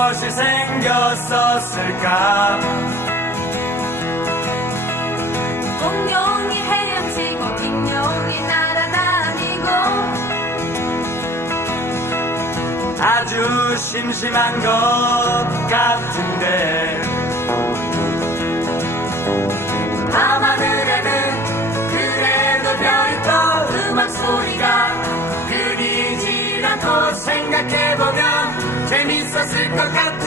무엇이 생겼었을까. 공룡이 헤엄치고 딩룡이 날아다니고 아주 심심한 것 같은데 밤하늘에는 그래도 별이 떠 음악 소리가 끊이질 않고 생각해보면 재밌었을 것 같은